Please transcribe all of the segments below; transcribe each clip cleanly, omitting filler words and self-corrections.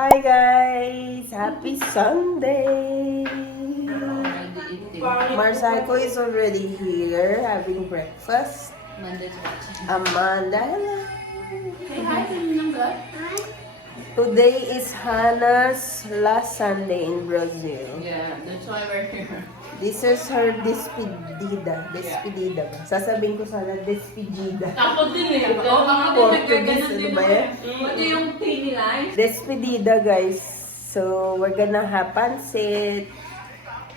Hi guys! Happy Sunday! Marsaiko is already here having breakfast. Amanda. Say hi to me, Today is Hannah's last Sunday in Brazil. Yeah, that's why we're here. This is her despedida. Despedida ba? Sasabihin ko sana despedida. Ako din eh. Oo, ako din Portuguese, nagkaganon ano din ba ako yan? eh. Pati yung tea nila eh. Despedida guys. So, we're gonna have pancit,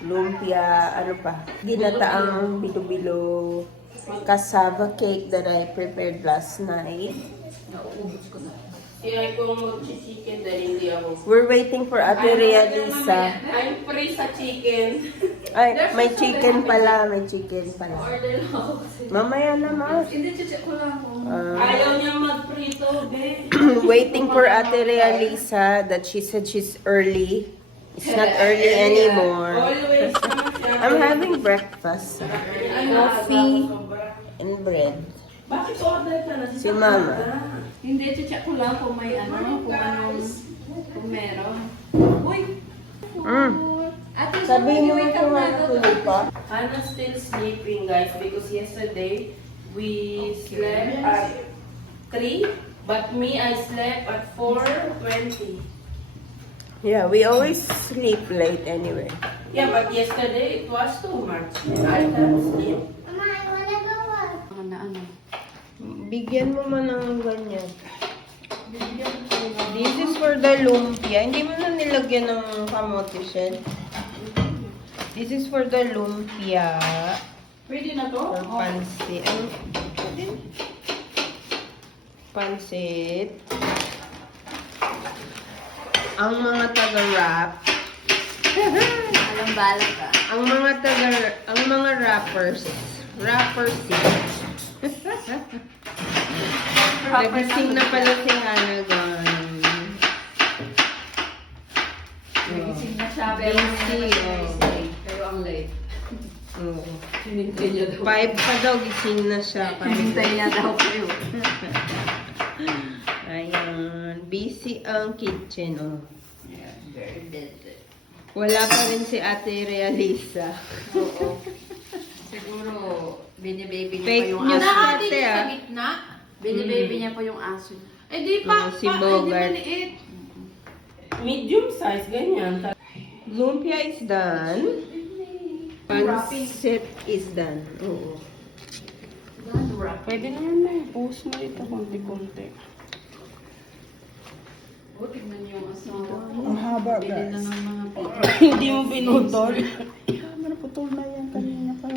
lumpia, ano pa, ginataang bilo-bilo, cassava cake that I prepared last night. Nauubos ko na. Kaya kung mag-chicken dahil hindi ako. We're waiting for Ate Rhea Lisa. I'm free sa chicken. Ay, may chicken pala, may chicken pala. Order lang ako kasi. Mamaya naman. Hindi, check ko lang kung... Ah. Ayaw niya mag-prito, be. Waiting for Ate Rhea Lisa that she said she's early. It's not early anymore. Always naman siya. I'm having breakfast. Coffee and bread. Bakit order ka na? Si Mama. Hindi, check ko lang kung may ano, kung anong, kung meron. Uy! Ate, Sabihin mo wake ito up nga na tulog pa. Hannah's still sleeping, guys, because yesterday we slept at 3, but me, I slept at 4:20. Yeah, we always sleep late anyway. Yeah, but yesterday it was too much. I can't sleep. Bigyan mo man ng ganyan. This is for the lumpia. Hindi mo na nilagyan ng kamote shell. This is for the lumpia. Pwede na to? Or pansit. Ano? Pansit. Ang mga taga-wrap. Alam bala ka. Ang mga rappers. Rappers din. Nagising na pala si Hannah, guys. Nagising na siya, Busy, oh. Pero ang late. Oo. Hinintay niya daw. 5 pa daw, gising na siya. Hinintay niya daw kayo. Ayan. Busy ang kitchen, oh. Yeah, very dead. Wala pa rin si Ate Rhea Lisa. Oo. Siguro, bini-baby niya Fake pa yung news aso. ate, Sa ah. gitna, bini-baby niya pa yung aso. Eh di pa, Si Bogart. di maliit. Medium size, ganyan. Lumpia is done. Pansit is done. Oo. Pwede naman na eh. Post mo dito konti-konti. O, tignan niyo yung asawa. Ang haba, Bili na guys. ng mga pito. Hindi mo pinutol. Naputol na yan kanina pa.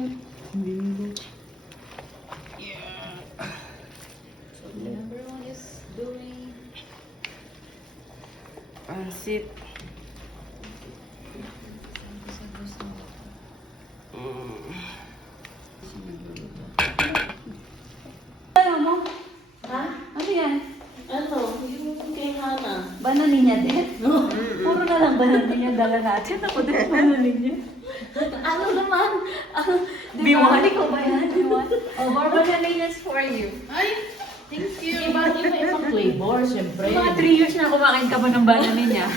So, everyone is doing Pansit. Ano mo? Ha? Ano yan? Ano? Yung kay Hannah. Banani niya din? Puro na lang banani niya dala natin. Ako din banani niya. Ano naman? B1? Ikaw ba yan? B1? Oh, more bananinas for you. Ay! Thank you. Iba-ibang flavor, syempre. Mga 3 years na kumakain ka pa ng banani niya.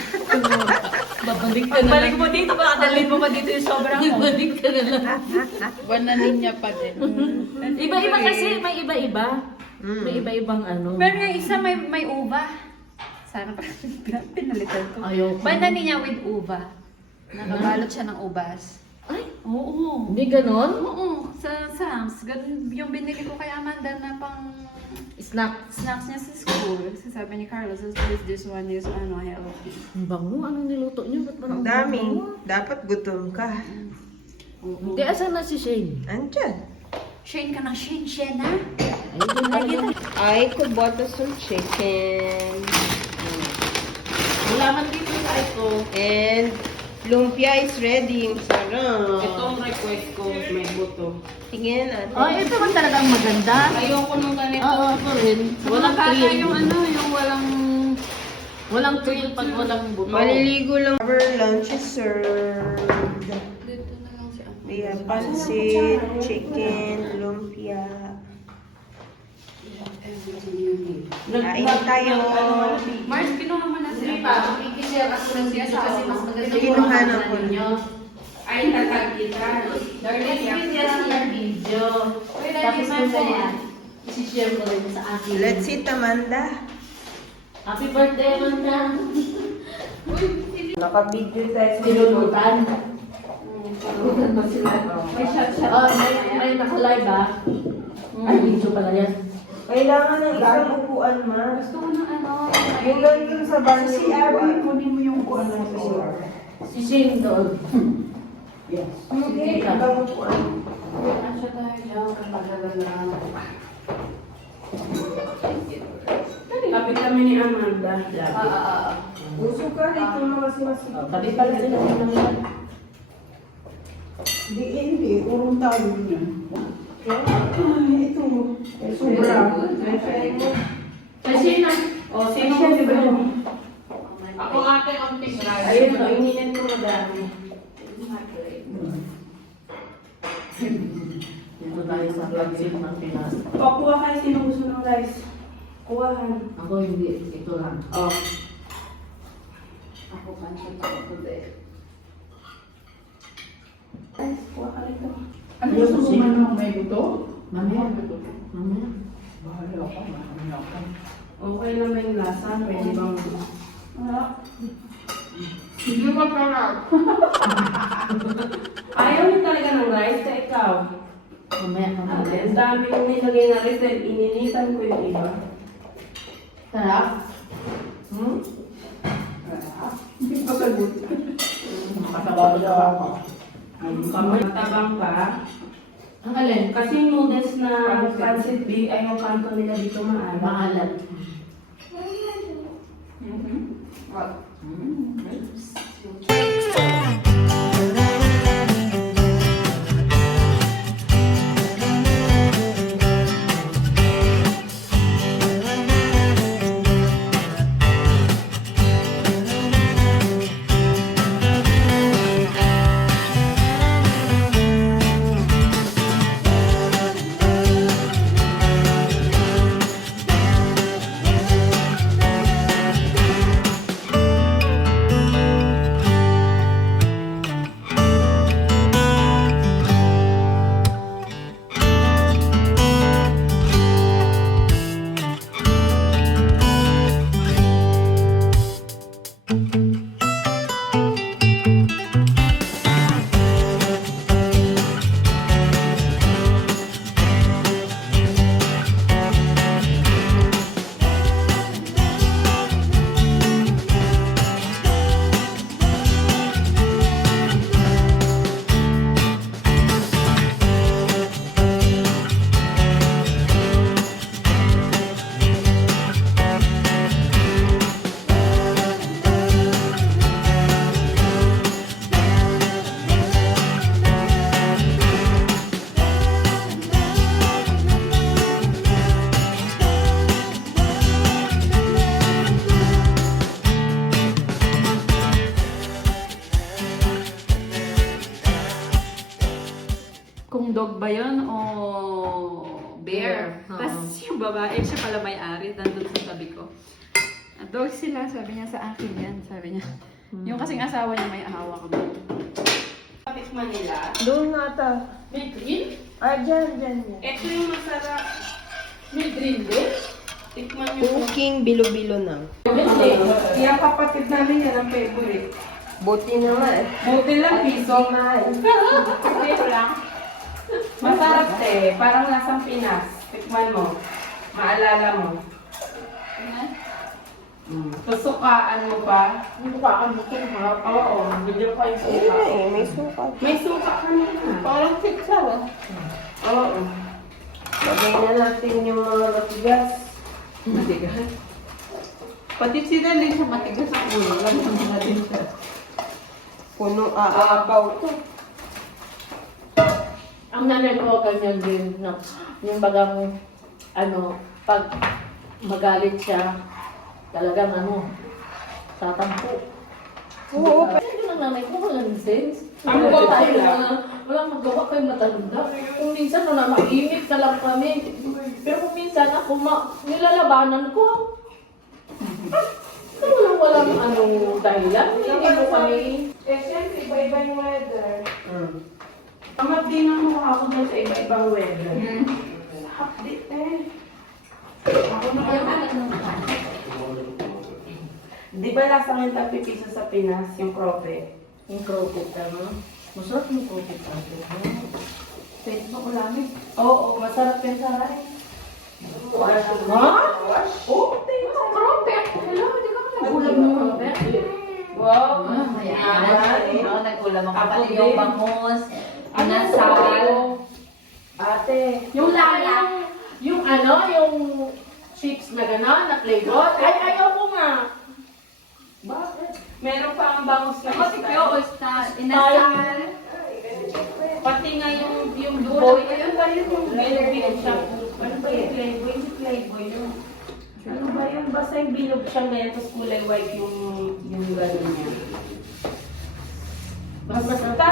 Babalik ka na lang. Balik mo dito, baka dalhin mo pa dito yung sobra mo. Balik ka na lang. Banani niya pa din. Iba-iba kasi, may iba-iba. May iba-ibang ano. Pero yung isa may uva. Sana pa pinalitan ko. Ayoko. Banani niya with uva. Nakabalot siya ng ubas. Ay, oo. Hindi ganon? Oo, sa Sam's. Ganun yung binili ko kay Amanda na pang snacks niya sa school. Sabi ni Carlos, this one is healthy. Ang bango. Anong niluto niyo? Ba't parang Ang dami. Dapat gutom ka. Hindi, asan na si Shane? Andyan. Shane ka ng Shane na? Ay, doon na yun. I could bought us some chicken. Wala man dito sa ito. And lumpia is ready. Sarap. Itong request ko, may buto. Tingin natin. Oh, ito man talagang maganda. Ayoko nung ganito. Oo, ako rin. Walang Kaya thrill. yung yung walang thrill pag walang buto. Maliligo lang. Our lunch is served. Dito na lang si Amanda. We have pancit, chicken, lumpia. Kain tayo. Mars, kinuha mo na Hindi pa, makikishare ako ng video kasi mas maganda Sige, yung nahanap ko. ninyo. Ay, tatag kita. Darling, share ng video. Tapos minsan yan, isi-share ko rin sa akin. Let's see, Amanda. Happy birthday, Amanda. Naka-video tayo sa Tinulutan. May shot-shot. Oh, may naka-live ah. Ay, video pala yan. Kailangan ng isang upuan, ma. Gusto ko ng ano. Yung ganyan sa banyo. Si Abby, kunin mo yung kuha na sa CR. Si Shane doon. Hindi, ibang upuan. Asya tayo dyan, kapag-alala. Kapit kami ni Amanda. Uso ka dito mga simasip. Tabi pala sila ng mga. Hindi. Urong tayo niya. Ito. Sobra. Kay Shane ah. O, sino mo di ba yun? Ako ate, konting rice. Ayun, no, ininan ko madami. Dito tayo sa flagship ng Pinas. Pakuha kayo sino gusto ng rice. Kuhahan. Ako hindi, ito lang. Oh. Ako pancit ako today. Rice, kuha ka rito. Ano gusto mo manong may buto? Mamaya. Mamaya. Bahala ka, mahamila ka. Okay naman yung lasa. Pwede bang... Hindi pa sarap. Ayaw niyo talaga ng rice ka ikaw. Mamaya, mamaya. Ang dami kong nilagay na rice dahil ininitan ko yung iba. Sarap. Hindi pa sagot. Makatawa ako. Matabang pa. Ang alin? Kasi yung noodles na pancit big ay yung kanto nila dito maalat. Maalat. What? Kung dog ba yun o bear. Oo. Tapos yung babae, siya pala may-ari, nandun sa tabi ko. Dog sila, sabi niya sa akin yan, sabi niya. Yung kasing asawa niya may hawak ko. Tikman nila. Doon nga ata. May green? Ah, dyan. Ito yung masarap. May green din? Tikman nyo. Cooking bilo-bilo na. Hindi. Kaya kapatid namin yan ang favorite. Buti na nga eh. Buti lang, piso. Piso lang. Masarap te. Parang lasang Pinas. Tikman mo. Maalala mo. Susukaan mo pa. Sukaan mo kung harap. Oo. Bigyan ko yung Ayun suka. na eh, may suka. May suka kanina. Parang pizza ah. Oo. Lagay na natin yung mga matigas. Matigas. Pati si Dali siya matigas ang ulo. Lagyan mo natin siya. Punong aapaw to. Ang nanay ko ganyan din. No? Yung bagang, pag magalit siya, talagang tatampo. Oo, Kasi yung nanay ko, walang sense. Ang Wala baba tayo lang. walang magawa kayo matalunda. Kung minsan mainit na lang kami. Pero kung minsan ako, nilalabanan ko. Walang dahilan. Hindi mo kami. Siyempre, iba-iba yung weather. Din ang mukha ako dun sa iba-ibang weather. Update eh. Ako naman. Di ba lasang yung tapipisa sa Pinas, yung croquet? Yung croquet, tama? Masarap yung croquet natin. Pwede pa ulamin. Oo, masarap yung saray. Ha? Oo, yung croquet. Wala, hindi ka nagulam ng croquet. Wow. Ako nag-ulam ako Ako pati din. yung bangus, Ano inasal. Ate, yung lala, yung chips na gano'n, na flavor. Ay, ayaw ko nga. Bakit? Meron pa ang bangus na Kasi style. ko, inasal. Pati nga yung boy. Ano ba yun yung bilog siya? Ano ba yung playboy? Yung playboy yun. Ano ba yun? Basta yung bilog siya ngayon, tapos kulay white yung gano'n niya. Basta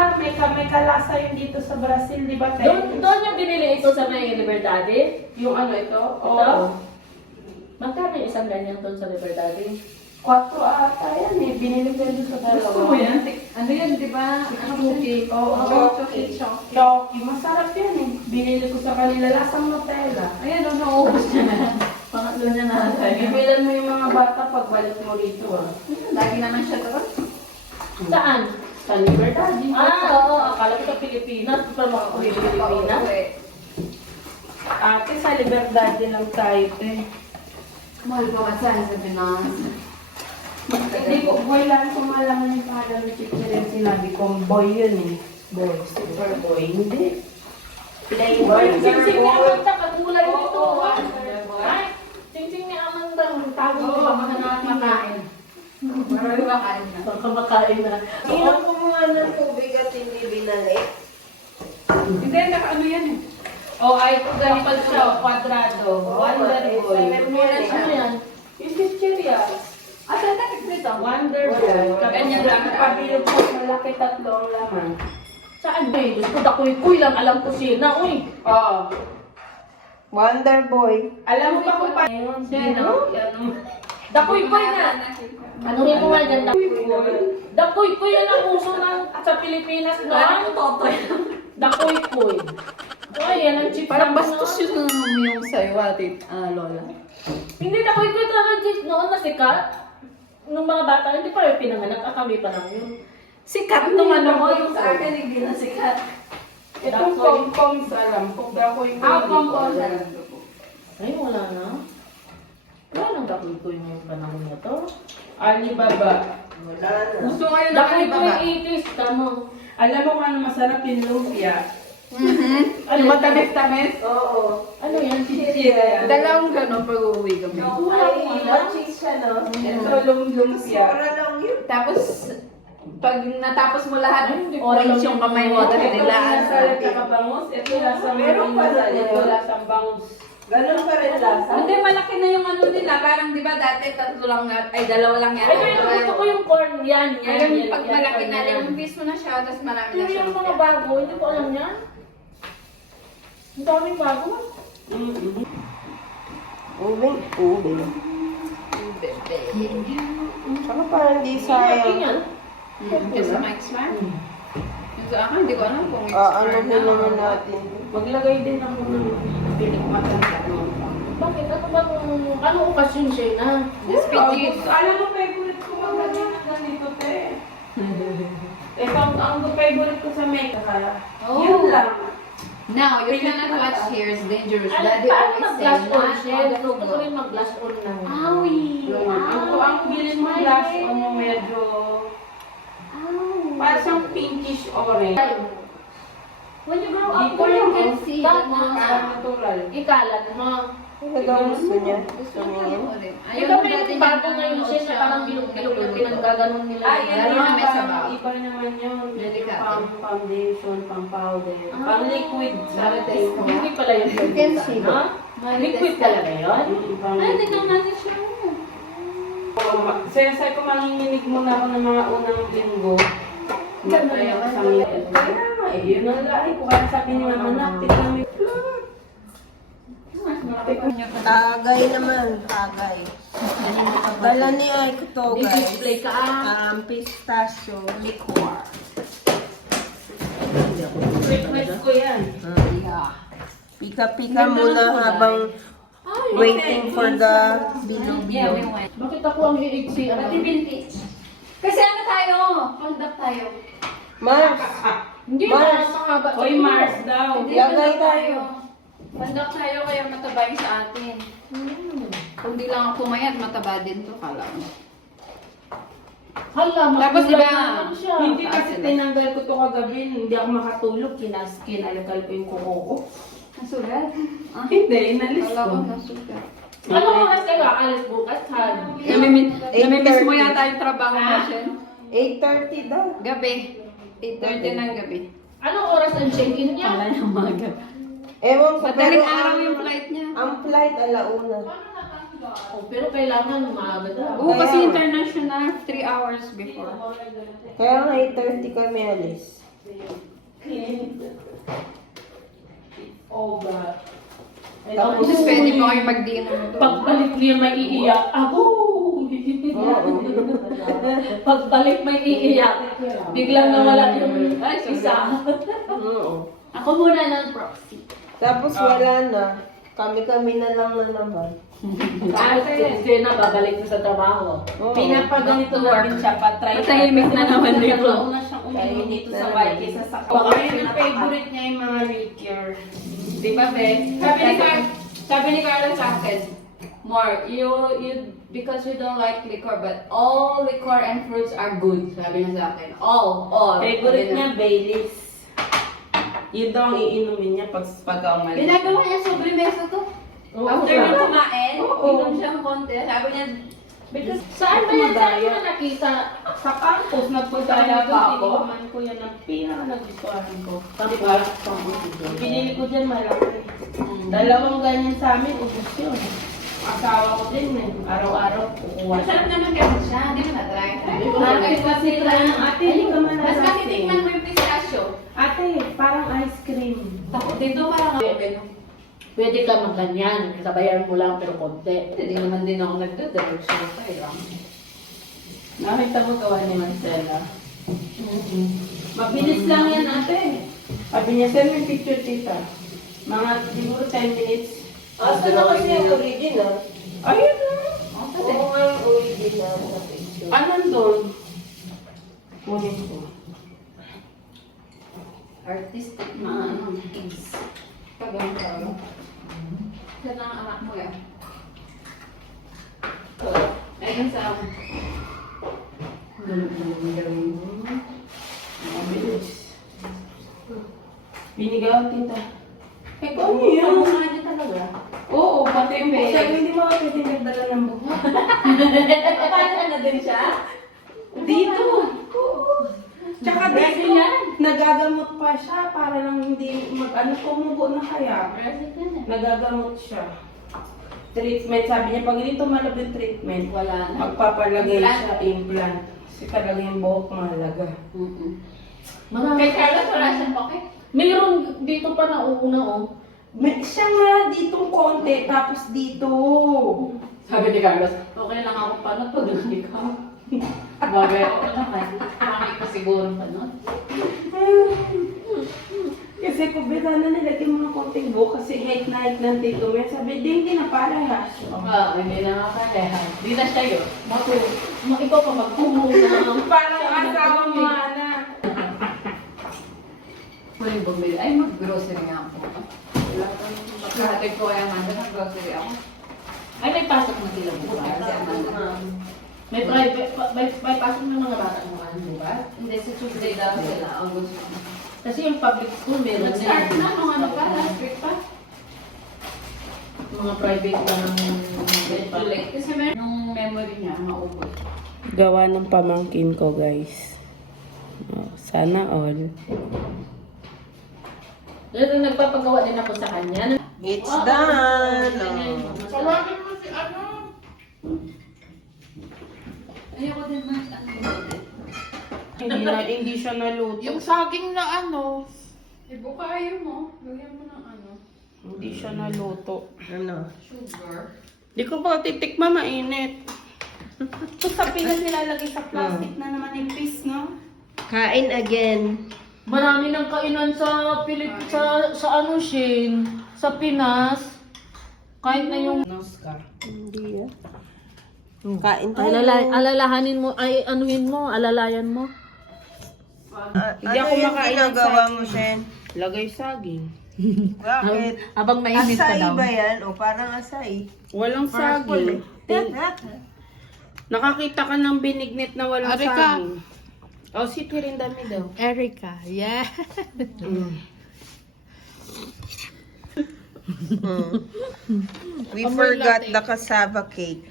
may kalasa yun dito sa Brazil, di ba? Doon yung binili ito sa may Libertade? Yung ano ito? Ito? Magkano yung isang ganyan doon sa Libertade? 4 ata yan eh. Binili ko yun sa dalawa. Gusto mo yan? Ano yan, di ba? Ano cookie? Oo, Chocolate chocolate. Choki. Masarap yan eh. Binili ko sa kanila. Lasang Nutella. Ayan, nauubos niya na. Pangatlo niya na. Bibilan mo yung mga bata pagbalik mo rito ah. Lagi naman siya doon. Saan? Sa Libertad. Oo. Akala ko sa Pilipinas. Pero makakuwi sa Pilipinas. Ate, sa Libertad lang tayo eh. Mahal pa masahe sa Pinas. Hindi ko, boy lang kung malaman yung pangalan ng chicken. Sinabi ko, boy yun eh. Boy, super boy. Hindi. Boy, Sing-sing ni Amanda. Katulad nito. Wonder Boy. Ay, sing-sing ni Amanda. Tawag Oo, ko mga natin makain. Marami ba kain na? Kumakain na. Inom ko mga ng tubig at hindi binalik. Hindi, naka-ano yan eh. Oh, ay, kung ganito siya, kwadrado. Wonder Boy. Ano yan? Yung chicheria. Ah, saan na dito? Wonder Boy. Ganyan lang. Pabilog ko, malaki tatlo ang laman. Saan ba yun? Gusto ko kuy lang. Alam ko sina. Uy. Oo. Wonder Boy. Alam mo ba kung paano? Sino? Dakoy-koy na. Ano rin mo nga dyan? Dakoy-koy. Dakoy-koy yan ang uso sa Pilipinas na. Parang totoy. Dakoy-koy. Ay, yan ang chip Parang na bastos noon. yung sa'yo, ate, Lola. Hindi dakoy-koy talaga chip noon na sikat. Nung mga bata, hindi pa rin pinanganak. Kami pa lang yun. Sikat nung ano mo, yung sa akin, hindi na sikat. Itong pom-pom sa alam. Kung dakoy-koy. Pom-pom sa Ay, wala na. Wala nang dakoy-koy ngayong panahon na to. Alibaba. Wala na. Gusto ngayon ng Dakoy-koy Alibaba. 80s, tama. Alam mo kung ano masarap yung lumpia? Ano, matamis-tamis? Oo. Ano yan? Chicheria. Dalawang gano'n pag uuwi kami. Ay, cheese siya, no? Ito lumpia. Sobra lang yun. Tapos, pag natapos mo lahat, orange yung kamay mo, tapos Ito biglaan lasa rin bangus. Ito lasang Meron pa na Ito yun. lasang bangus. Ganun pa rin lasa. Hindi, malaki na yung ano nila. Parang di ba dati tatlo lang ay dalawa lang yan. Ay, pero gusto ko yung corn. Yan, yan. Ngayon, yan, pag yan, malaki yan, na, yan. 5 piso na siya, tapos marami na Pero siya. yung mga bago, hindi ko alam yan. Ang daming bago. Ubing. Saka parang di Yung sayang. Yung sa Mike's Farm. Yung sa akin, hindi ko alam kung Mike's Ano Farm din naman natin. Maglagay din ako ng pilik matanda. Bakit? Ano ba kung ano okasyon siya na? Spaghetti. Alam mo, favorite ko mga ganito, te. Ang favorite ko sa makeup, Oh. yun lang. Now, you cannot watch here. It's dangerous. Ano, Daddy paano always say, mag-blush on not siya? on the Gusto ko sugar. rin mag-blush on na. Awi! Ang bilin mo blush on yung medyo parang siyang pinkish orange. When you grow Di up, ko rin can mo, see that that na, Parang natural. ikalat mo. Talagang gusto niya. Gusto ko rin. Di ba may yung bago ngayon siya na parang bilog-bilog na pinanggaganon nila. Ay, Lalo yan na naman may sabaw. parang iba naman yun. Delikado. Pang foundation, pang powder, pang liquid sa Marites ko. Hindi pala yun. You can see. Ha? Liquid talaga yun? Ay, hindi ka man siya. Sensay ko manginginig muna ako ng mga unang linggo. Kaya ako sa ngipin. Kaya nga eh, yun ang lahi ko. Kaya sabi ni Mama, naktik na may Tagay naman. Tagay. Dala ni Aiko to, guys. Display ka. Pistachio liquor. Request ko yan. Yeah. Pika-pika muna habang waiting for the Yeah, we bilo-bilo. went. Bakit ako ang iiksi? Pati vintage. Kasi ano tayo? Hold up tayo. Mars, Hindi Mars. na mahaba. Oy, Mars daw. lagay tayo. Pandak tayo kaya mataba yung sa atin. Kung di lang ako pumayat, mataba din to. Kala mo. Hala, Tapos makulay diba, naman siya. Hindi kasi tinanggal ko to kagabi. Hindi ako makatulog. Kinalakal ko yung kuko ko. Nasulat? Hindi, inalis Kala ko. ko nasulat. Ano oras kayo aalis bukas? Namimiss mo yata yung trabaho mo, Shen? 8:30 daw. Gabi. 8:30 ng gabi. Anong oras ang check-in niya? Kala niya umaga. Ewan ko, Madaling pero araw ang- yung flight niya. Ang flight, alauna. Oh, pero kailangan maaga daw. Oo, kasi international, 3 hours before. Kaya nga 8:30 kami alis. Over. Tapos, Tapos pwede mo kayo mag-dinner doon. Pagbalik niya may iiyak. Ako! Pagbalik may iiyak. Biglang nawala yung isa. Oo. Ako muna ng proxy. Tapos wala na. Kami-kami na lang na naman. Kasi na babalik na sa trabaho. Oo. Pinapaganito namin siya. Patry. Matahimik na naman dito. Una siyang uminom dito sa white kaysa sa coke. Kaya yung favorite niya yung mga liquor. Di ba, Be? Sabi ni Carla sa akin, Mar, you, because you don't like liquor, but all liquor and fruits are good. Sabi niya sa akin. All. Favorite niya, Baileys. Yun daw ang iinumin niya pagka umalis. Ginagawa niya sobremesa to. After niya kumain, inom siya ng konti. Sabi niya, Because saan ba yan? Saan mo na nakita? Sa campus, nagpunta Kaya pa ako. Tiniman ko yan ang pinaka-nagustuhan ko. Diba? Pinili ko dyan malaki. Dalawang ganyan sa amin, ubus yun. Asawa ko din eh. Araw-araw kukuha siya. masarap naman kasi siya. Hindi mo na-try. Ate, kasi ate, hindi ka man Mas kasi tikman mo yung pistachio. Ate, parang ice cream. Tako dito parang ako. Pwede ka magganyan. Sabayan mo lang pero konti. Hindi naman din ako nagdadalog siya tayo. Nakita mo gawa ni Marcela. Mabilis lang yan ate. Sabi niya, send me picture tita. Mga siguro 10 minutes. Asa na kasi ang original? Ayun na. Oo nga yung original na picture. Ah, nandun. Kunin ko. Artistic na kids. Pagano. Saan ang anak mo yan? Ayun sa akin. Mabilis. Binigaw tita. Eh, kung ano yun? Ano niya talaga? Oo, pati yung buhok. Sabi, hindi mo ako pwede nagdala ng buhok. Paano na din siya? Dito. Tsaka dito, nagagamot pa siya para lang hindi tumubo na kaya. Nagagamot siya. Treatment, sabi niya, pag hindi tumalab yung treatment, Wala na. magpapalagay Implant? siya implant. Kasi talaga yung buhok mahalaga. Mga Kay Carlos wala siyang pakit. mayroon dito pa na una oh. May, siya nga ditong konti, tapos dito. Sabi ni Carlos, okay lang ako pa na to, hindi ka. Bagay ako naman. Bakit ko siguro pa nun? Kasi kung sana nilagyan mo ng konting buhok kasi height na height ng tito mo. Sabi, di hindi na parehas. Baka, hindi na makakalehan. Di na siya yun. Ikaw pa magkumo na. Parang asawa mo, Ana. Huling bumili. Ay, mag-grocery nga ako. Wala kang magkahatid ko kaya Amanda, mag-grocery ako. Ay, may pasok na sila bukas. Kasi Amanda. May private, may pasok na mga bata mo ano, bukas. Hindi, si Tuesday daw sila. Ang gusto ko. Kasi yung public school meron Nag-start din. na, nung ano pa, last week pa. Mga private na ng Medyo late. Kasi meron yung memory niya, maubos. Gawa ng pamangkin ko, guys. Oh, sana all. Pero nagpapagawa din ako sa kanya. It's done! Tawagin mo si ano? Ayoko din mas Hindi siya naluto. Yung saging na ano, Ibukayo mo. Lagyan mo ng ano. Hindi siya naluto. Ano? Sugar. Di ko pa titikma, mainit. Ito sa Pinas nilalagay sa plastic na naman ipis, no? Kain again. Marami ng kainan sa sa ano, Shane, sa Pinas. Kahit na yung Hindi Kain tayo. alalahanin mo, ay anuhin mo, alalayan mo. Hindi ako makain ng ginagawa mo, Shen? Lagay saging. Bakit? Abang mainit ka Asay daw. ba yan? O parang asay? Walang saging. Nakakita ka ng binignit na walang saging. O, si Tirin dami daw. Erica, yeah. We forgot the cassava cake.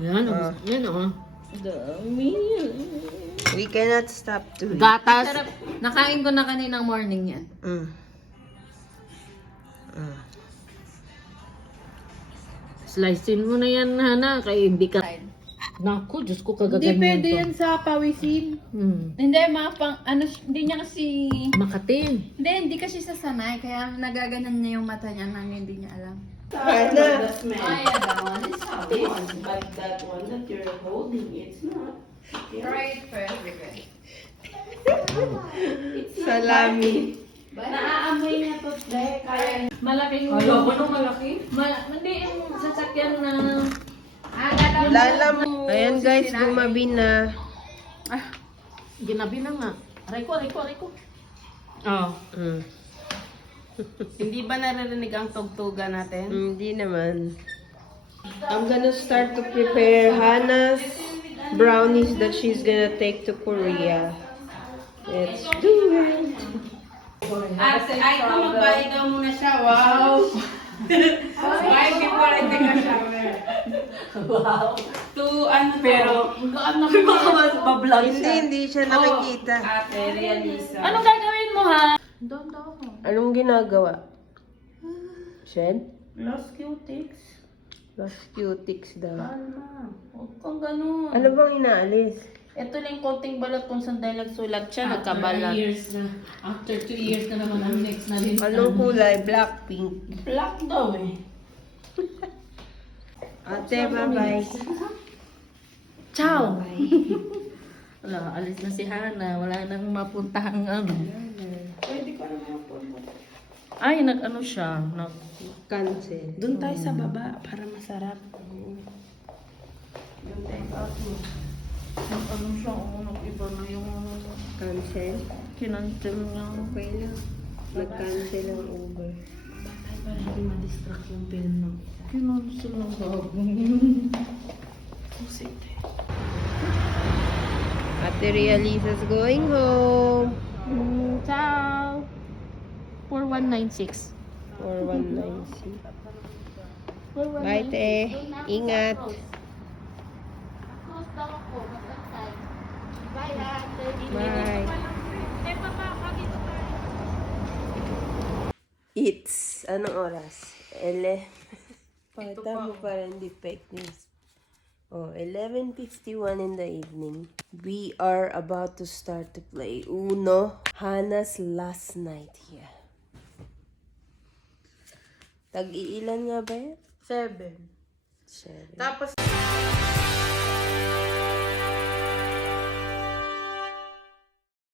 Yan, yan oh. We cannot stop to eat. Gatas. Nakain ko na kaninang morning yan. Slicein mo na yan, Hana, kaya hindi ka... Naku, Diyos ko, Hindi kagaganyan pwede to. yan sa pawisin. Hindi, hindi niya kasi... Makatin. Hindi kasi sasanay, kaya nagaganan niya yung mata niya nang hindi niya alam. Hana, But that one that you're holding, it's not. Try it first, because... salami. Naaamoy niya to, kaya... Malaking ulo. Ano malaki? Hindi yung sasakyan na... Lalam. Ayan guys, gumabi na. Ginabi na nga. Aray ko. Oh. Hindi ba naririnig ang tugtugan natin? Hindi naman. I'm gonna start to prepare Hannah's brownies that she's gonna take to Korea. Let's do it. Ay, magbayad daw muna siya. Wow! Why before I take a shower? Wow! To ano pero, ano ba Hindi siya nakikita. Ate, Realisa. Anong gagawin mo, ha? Anong ginagawa? Shen? Lost cutics. Lost cutics daw. Ano? Huwag kang ganun. Ano bang inaalis? Ito lang konting balat kung saan tayo nagsulat siya, nagkabalat. years na. After 2 years na naman ang next na rin. Anong kulay? Black, pink. Black daw eh. Ate, bye-bye. Ciao! Wala, alis na si Hana. Wala nang mapuntahang ano. Pwede ka naman po. Ay, nag-ano siya. Cancel. Doon tayo sa baba para masarap. Doon tayo sa Nag-ano siya, nag-iba na yung Cancel? kinancel niya. Okay lang. Nag-cancel ang Uber. para hindi ma-distract yung pen mo. Kinancel ang bago. Pusit eh. Ate Realisa's going home. Ciao! 4196. 4196. Bye, te. Ingat. Bye. It's, anong oras? Pakita mo pa rin the fake news. Oh, 11:51 in the evening. We are about to start to play Uno. Hannah's last night here. Tag-iilan nga ba yan? 7. 7. Tapos